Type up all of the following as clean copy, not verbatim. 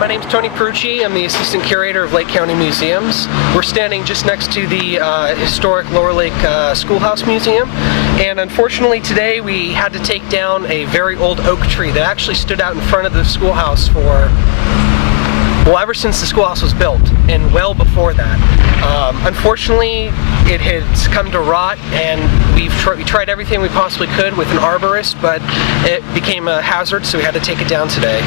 My name's Tony Perucci. I'm the Assistant Curator of Lake County Museums. We're standing just next to the historic Lowerlake Schoolhouse Museum. And unfortunately today we had to take down a very old oak tree that actually stood out in front of the schoolhouse for, well, ever since the schoolhouse was built, and well before that. Unfortunately, it had come to rot, and we tried everything we possibly could with an arborist, but it became a hazard, so we had to take it down today.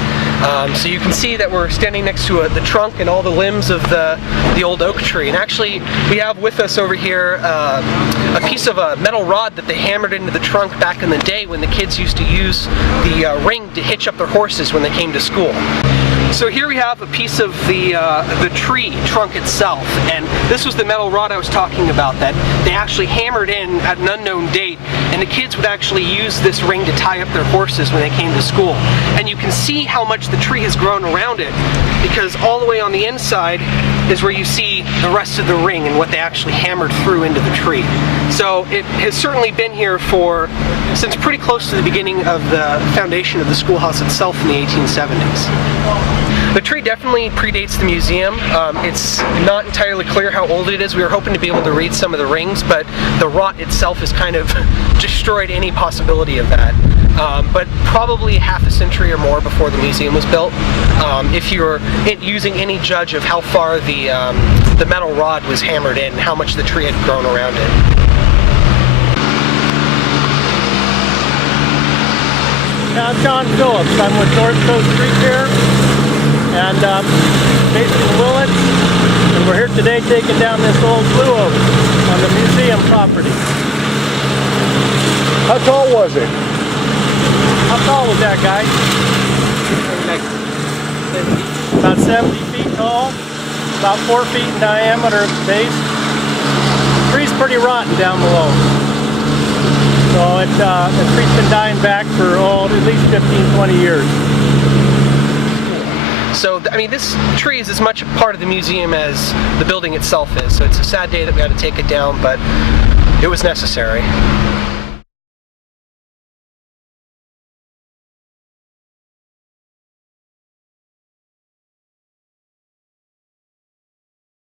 So you can see that we're standing next to the trunk and all the limbs of the old oak tree. And actually, we have with us over here a piece of a metal rod that they hammered into the trunk back in the day when the kids used to use the ring to hitch up their horses when they came to school. So here we have a piece of the tree trunk itself, and this was the metal rod I was talking about that they actually hammered in at an unknown date, and the kids would actually use this ring to tie up their horses when they came to school. And you can see how much the tree has grown around it, because all the way on the inside is where you see the rest of the ring and what they actually hammered through into the tree. So it has certainly been here since pretty close to the beginning of the foundation of the schoolhouse itself in the 1870s. The tree definitely predates the museum. It's not entirely clear how old it is. We were hoping to be able to read some of the rings, but the rot itself has kind of destroyed any possibility of that. But probably half a century or more before the museum was built. If you're using any judge of how far the metal rod was hammered in, how much the tree had grown around it. I'm John Phillips. I'm with North Coast Street here, and based in Willits, and we're here today taking down this old blue oak on the museum property. How tall was it? How tall was that, guy? About 70 feet tall, about 4 feet in diameter at the base. The tree's pretty rotten down below. So the tree's been dying back for at least 15-20 years. So, I mean, this tree is as much a part of the museum as the building itself is. So it's a sad day that we had to take it down, but it was necessary.